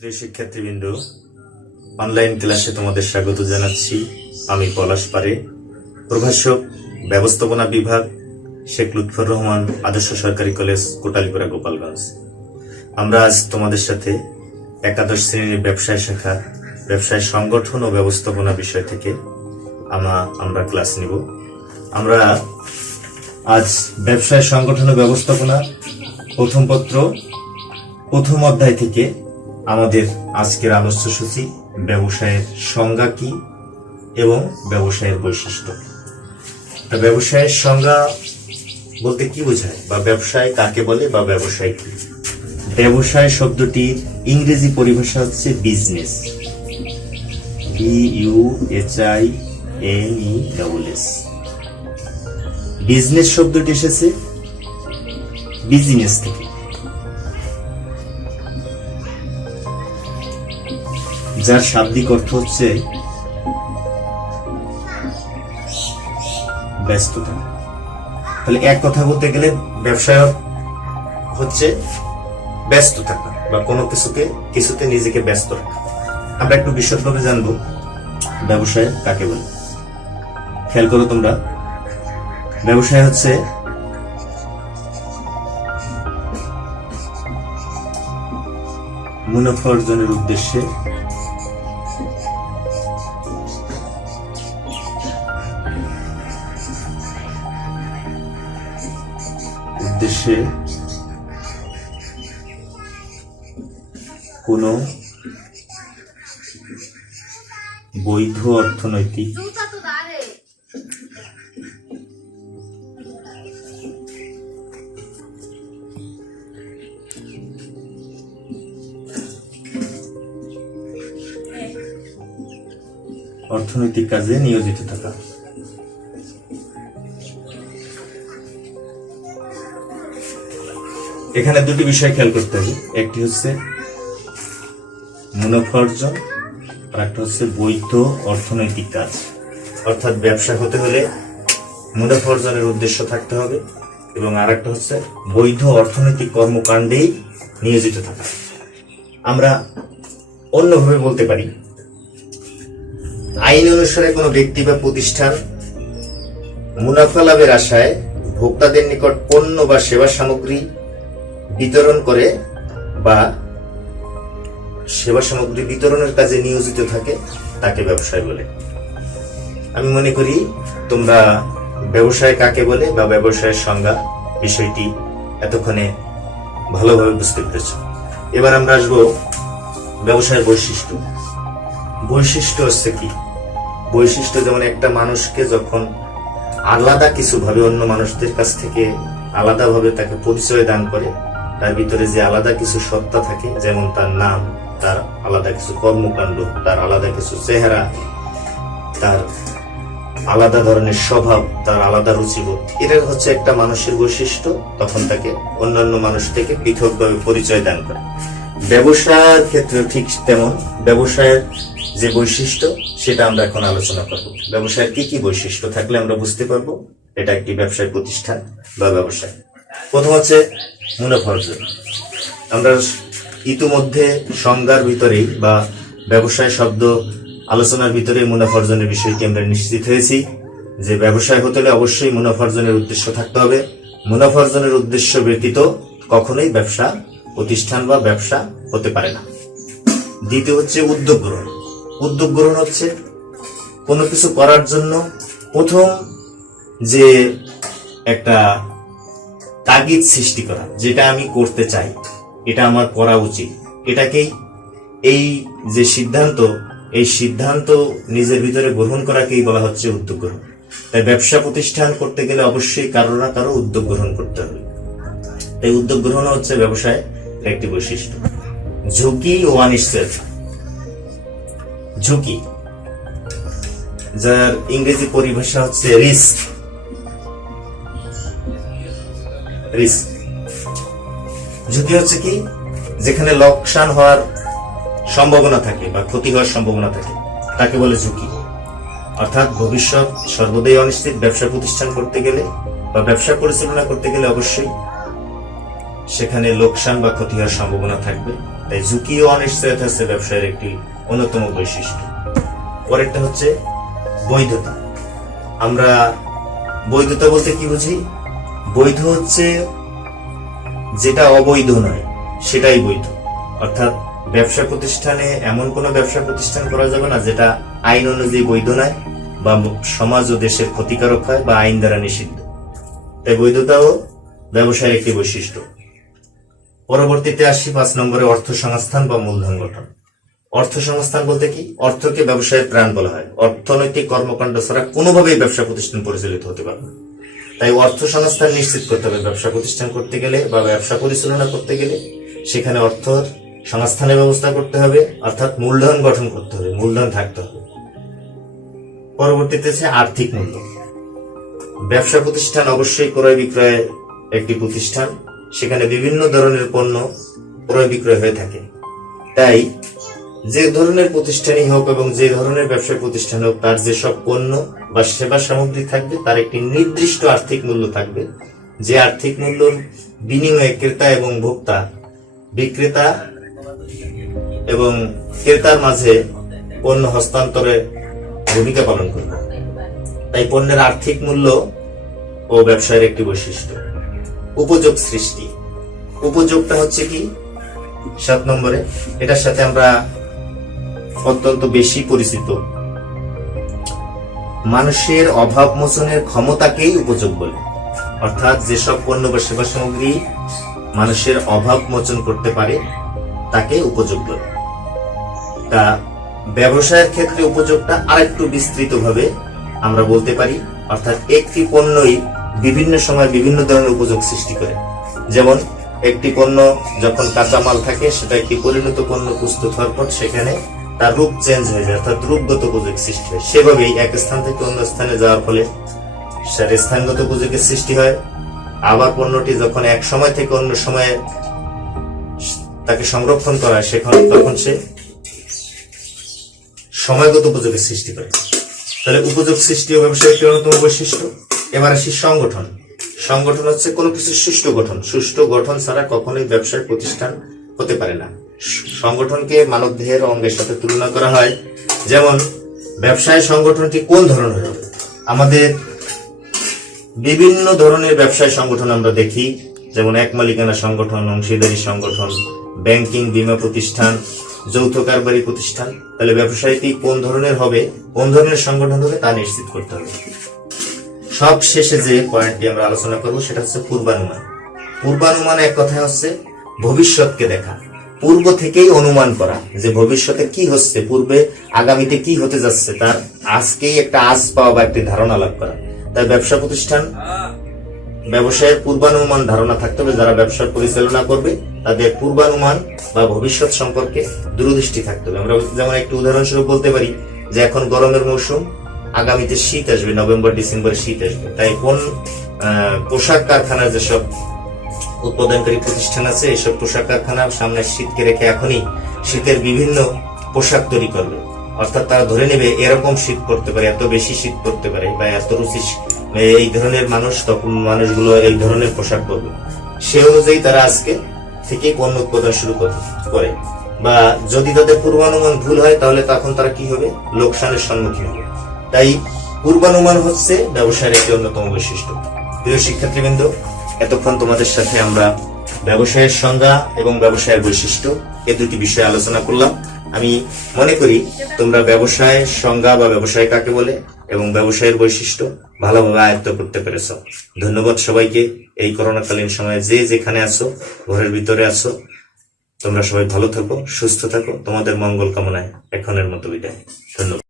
প্রিয় শিক্ষার্থীবৃন্দ, অনলাইন ক্লাসে তোমাদের স্বাগত জানাচ্ছি। আমি পলাশ পারে, প্রভাষক, ব্যবস্থাপনা বিভাগ, শেখ লুৎফর রহমান আদর্শ সরকারি কলেজ, কোটালীপাড়া, গোপালগঞ্জ। আমরা আজ তোমাদের সাথে একাদশ শ্রেণীর ব্যবসায় শাখা ব্যবসায় সংগঠন ও ব্যবস্থাপনা বিষয় থেকে আমরা ক্লাস নিব। আমরা আজ ব্যবসায় সংগঠন ও ব্যবস্থাপনা প্রথম পত্র প্রথম অধ্যায় থেকে আমাদের আজকের আলোচ্যসূচি ব্যবসায়ের সংজ্ঞা কি এবং ব্যবসায়ের বৈশিষ্ট্য। ব্যবসায়ের সংজ্ঞা বলতে কি বোঝায়, বা ব্যবসায় কাকে বলে, বা ব্যবসায় কি? ব্যবসায় শব্দটির ইংরেজি পরিভাষা হচ্ছে বিজনেস, BUSINESS। বিজনেস শব্দটি এসেছে বিজনেস থেকে, যার শাব্দিক অর্থ হচ্ছে ব্যস্ততা। তাহলে এক কথা বলতে গেলে ব্যবসায় হচ্ছে ব্যস্ত থাকা, বা কোনো কিছুতে নিজেকে ব্যস্ত রাখা। আমরা একটু বিশদভাবে জানবো ব্যবসায় কাকে বলে। খেয়াল করো তোমরা, ব্যবসায় হচ্ছে মুনাফা অর্জনের উদ্দেশ্যে কোনো বৈধ অর্থনৈতিক কাজে নিয়োজিত থাকা। এখানে দুটি বিষয় খেয়াল করতে হবে, একটি হচ্ছে মুনাফা অর্জন, আর একটা হচ্ছে বৈধ অর্থনৈতিক কাজ। অর্থাৎ ব্যবসা হতে হলে মুনাফা অর্জনের উদ্দেশ্য থাকতে হবে, এবং আর একটা হচ্ছে বৈধ অর্থনৈতিক কর্মকাণ্ডেই নিয়োজিত থাকা। আমরা অন্যভাবে বলতে পারি, আইন অনুসারে কোনো ব্যক্তি বা প্রতিষ্ঠান মুনাফা লাভের আশায় ভোক্তাদের নিকট পণ্য বা সেবা সামগ্রী বিতরণ করে বা সেবা সামগ্রী বিতরণের কাজে নিয়োজিত থাকে, তাকে ব্যবসায় বলে। আমি মনে করি তোমরা ব্যবসায় কাকে বলে বা ব্যবসায়ের সংজ্ঞা বিষয়টি এতক্ষণে ভালোভাবে বুঝতে পেরেছ। এবার আমরা আসবো ব্যবসায়ের বৈশিষ্ট্য। বৈশিষ্ট্য হচ্ছে কি? বৈশিষ্ট্য যেমন একটা মানুষকে যখন আলাদা কিছু ভাবে অন্য মানুষদের কাছ থেকে আলাদাভাবে তাকে পরিচয় দান করে, তার ভিতরে যে আলাদা কিছু সত্তা থাকে, যেমন তার নাম, তার আলাদা কিছু কর্মকাণ্ড, তার আলাদা কিছু চেহারা, তার আলাদা ধরনের স্বভাব, তার আলাদা রুচিবোধ, এটা হচ্ছে একটা মানুষের বৈশিষ্ট্য। তখন তাকে অন্যান্য মানুষ থেকে পৃথকভাবে পরিচয় দান করে। ব্যবসার ক্ষেত্রে ঠিক তেমন ব্যবসায়ের যে বৈশিষ্ট্য সেটা আমরা এখন আলোচনা করব। ব্যবসায়ের কি কি বৈশিষ্ট্য থাকলে আমরা বুঝতে পারবো এটা একটি ব্যবসায় প্রতিষ্ঠান বা ব্যবসায়। প্রথম হচ্ছে মুনাফা অর্জন। আমরা ইতিমধ্যে সংজ্ঞার ভিতরেই বা ব্যবসায় শব্দ আলোচনার ভিতরে মুনাফা অর্জনের বিষয়টি আমরা নিশ্চিত হয়েছি যে ব্যবসায় হতে হলে অবশ্যই মুনাফা অর্জনের উদ্দেশ্য থাকতে হবে। মুনাফা অর্জনের উদ্দেশ্য ব্যতীত কখনোই ব্যবসা প্রতিষ্ঠান বা ব্যবসা হতে পারে না। দ্বিতীয় হচ্ছে উদ্যোগ গ্রহণ। উদ্যোগ গ্রহণ হচ্ছে কোনো কিছু করার জন্য প্রথম যে একটা তাগিদ সৃষ্টি করা, যেটা আমি করতে চাই, এটা আমার করা উচিত, এটাকেই এই যে সিদ্ধান্ত, এই সিদ্ধান্ত নিজের ভিতরে গ্রহণ করাকেই বলা হচ্ছে উদ্যোগ গ্রহণ। তাই ব্যবসা প্রতিষ্ঠান করতে গেলে অবশ্যই কারো না কারো উদ্যোগ গ্রহণ করতে হবে। তাই উদ্যোগ গ্রহণ হচ্ছে ব্যবসায় একটি বৈশিষ্ট্য। ঝুঁকি ও অনিশ্চয়তা। ঝুঁকি, যার ইংরেজি পরিভাষা হচ্ছে রিস্ক। ঝুঁকি হচ্ছে কি? যেখানে লোকসান হওয়ার সম্ভাবনা থাকে বা ক্ষতি হওয়ার সম্ভাবনা থাকে, তাকে বলে ঝুঁকি। অর্থাৎ ভবিষ্যৎ সর্বদাই অনিশ্চিত। ব্যবসা প্রতিষ্ঠান করতে গেলে বা ব্যবসা পরিচালনা করতে গেলে অবশ্যই সেখানে লোকসান বা ক্ষতি হওয়ার সম্ভাবনা থাকবে। তাই ঝুঁকি ও অনিশ্চয়তা হচ্ছে ব্যবসায়ের একটি অন্যতম বৈশিষ্ট্য। পরেরটা হচ্ছে বৈধতা। আমরা বৈধতা বলতে কি বুঝি? বৈধ হচ্ছে যেটা অবৈধ নয় সেটাই বৈধ। অর্থাৎ ব্যবসা প্রতিষ্ঠানে এমন কোনো ব্যবসা প্রতিষ্ঠান করা যাবে না যেটা আইন অনুযায়ী বৈধ নয় বা সমাজ ও দেশের ক্ষতিকারক হয় বা আইন দ্বারা নিষিদ্ধ। তাই বৈধতাও ব্যবসায়ের একটি বৈশিষ্ট্য। পরবর্তীতে আসি 5 নম্বরে অর্থ সংস্থান বা মূলধন গঠন। অর্থ সংস্থান বলতে কি? অর্থকে ব্যবসায়ের প্রাণ বলা হয়। অর্থনৈতিক কর্মকাণ্ড ছাড়া কোনোভাবেই ব্যবসা প্রতিষ্ঠান পরিচালিত হতে পারবে না। তাই অর্থ সংস্থান নিশ্চিত করতে হবে। ব্যবসা প্রতিষ্ঠান করতে গেলে বা ব্যবসা পরিচালনা করতে গেলে সেখানে অর্থ সংস্থানের ব্যবস্থা করতে হবে, অর্থাৎ মূলধন গঠন করতে হবে, মূলধন থাকতে হবে। পরবর্তীতে আছে আর্থিক মূল্য। ব্যবসা প্রতিষ্ঠান অবশ্যই ক্রয় বিক্রয়ের একটি প্রতিষ্ঠান, সেখানে বিভিন্ন ধরনের পণ্য ক্রয় বিক্রয় হয়ে থাকে। তাই যে ধরনের প্রতিষ্ঠানই হোক এবং যে ধরনের ব্যবসা প্রতিষ্ঠান হোক, তার যেসব পণ্য বা সেবা সামগ্রী থাকবে তার একটি নির্দিষ্ট আর্থিক মূল্য থাকবে, যে আর্থিক মূল্যর বিনিময়ে ক্রেতা এবং ভোক্তা, বিক্রেতা এবং ক্রেতার মাঝে পণ্য হস্তান্তরে ভূমিকা পালন করবে। তাই পণ্যের আর্থিক মূল্য ও ব্যবসায়ের একটি বৈশিষ্ট্য। উপযোগ সৃষ্টি। উপযোগটা হচ্ছে কি? 7 নম্বরে, এটার সাথে আমরা অত্যন্ত বেশি পরিচিত। মানুষের অভাব মোচনের ক্ষমতাকেই উপযোগ বলে। অর্থাৎ যেসব পণ্য বা সেবা সামগ্রী মানুষের অভাব মোচন করতে পারে তাকে উপযোগ বলে। তা ব্যবসায়ের ক্ষেত্রে উপযোগটা আরেকটু বিস্তৃতভাবে আমরা বলতে পারি। অর্থাৎ একটি পণ্যই বিভিন্ন সময় বিভিন্ন ধরনের উপযোগ সৃষ্টি করে। যেমন একটি পণ্য যখন কাঁচামাল থাকে সেটা একটি পরিণত পণ্য প্রস্তুত হওয়ার পর সেখানে তার রূপ চেঞ্জ হয়ে যায়, অর্থাৎ রূপগত উপযোগ সৃষ্টি হয়। সেভাবেই এক স্থান থেকে অন্য স্থানে যাওয়ার ফলে স্থানগত উপযোগের সৃষ্টি হয়। আবার পণ্যটি যখন এক সময় থেকে অন্য সময়ে তাকে সংরক্ষণ করা হয় তখন সে সময়গত উপযোগের সৃষ্টি করে। তাহলে উপযোগ সৃষ্টি ও ব্যবসায়ের একটি অন্যতম বৈশিষ্ট্য। এবার আসি সংগঠন। সংগঠন হচ্ছে কোনো কিছু সুষ্ঠু গঠন। সুষ্ঠু গঠন ছাড়া কখনোই ব্যবসায় প্রতিষ্ঠান হতে পারে না। সংগঠনকে মানব দেহের অঙ্গের সাথে তুলনা করা হয়। যেমন ব্যবসায় সংগঠনটি কোন ধরনের হবে? আমাদের বিভিন্ন ধরনের ব্যবসায় সংগঠন আমরা দেখি, যেমন এক মালিকানা সংগঠন, অংশীদারি সংগঠন, ব্যাংকিং, বীমা প্রতিষ্ঠান, যৌথ কারবারি প্রতিষ্ঠান। তাহলে ব্যবসায়টি কোন ধরনের হবে, কোন ধরনের সংগঠন হবে তা নিশ্চিত করতে হবে। সব শেষে যে পয়েন্টটি আমরা আলোচনা করব সেটা হচ্ছে পূর্বানুমান। পূর্বানুমান এক কথায় হচ্ছে ভবিষ্যৎকে দেখা, পূর্ব থেকেই অনুমান করা যে ভবিষ্যতে কি হচ্ছে, পূর্বে আগামীতে কি হতে যাচ্ছে তার আজকেই একটা আজ পাওয়া বা একটি ধারণা লাভ করা। তাই ব্যবসা প্রতিষ্ঠান ব্যবসায়ের পূর্বানুমান ধারণা থাকতে হবে। যারা ব্যবসা পরিচালনা করবে তাদের পূর্বানুমান বা ভবিষ্যৎ সম্পর্কে দূরদৃষ্টি থাকতে হবে। আমরা যেমন একটি উদাহরণস্বরূপ বলতে পারি যে এখন গরমের মৌসুম, আগামীতে শীত আসবে, নভেম্বর ডিসেম্বরে শীত আসবে। তাই কোন পোশাক কারখানার যেসব উৎপাদনকারী প্রতিষ্ঠান আছে এইসব পোশাক কারখানা সামনে শীতকে রেখে এখনই শীতের বিভিন্ন পোশাক তৈরি করবে। অর্থাৎ তারা ধরে নেবে এরকম শীত পড়তে পারে, এত বেশি শীত পড়তে পারে বা এত রুচি এই ধরনের মানুষ, তখন মানুষগুলো এই ধরনের পোশাক পরবে। সে অনুযায়ী তারা আজকে থেকে পণ্য উৎপাদন শুরু করে। বা যদি তাদের পূর্বানুমান ভুল হয় তাহলে তখন তারা কি হবে? লোকসানের সম্মুখীন হবে। তাই পূর্বানুমান হচ্ছে ব্যবসায়ের একটি অন্যতম বৈশিষ্ট্য। প্রিয় শিক্ষার্থীবৃন্দ, এতক্ষণ তোমাদের সাথে আমরা ব্যবসায়ের সংজ্ঞা এবং ব্যবসায়ের বৈশিষ্ট্য এই দুটি বিষয়ে আলোচনা করলাম। আমি মনে করি তোমরা ব্যবসায়ের সংজ্ঞা বা ব্যবসায় কাকে বলে এবং ব্যবসায়ের বৈশিষ্ট্য ভালোভাবে আয়ত্ত করতে পেরেছ। ধন্যবাদ সবাইকে। এই করোনাকালীন সময়ে যে যেখানে আছো, ঘরের ভিতরে আছো, তোমরা সবাই ভালো থাকো, সুস্থ থাকো। তোমাদের মঙ্গল কামনায় এখনের মতো বিদায়। ধন্যবাদ।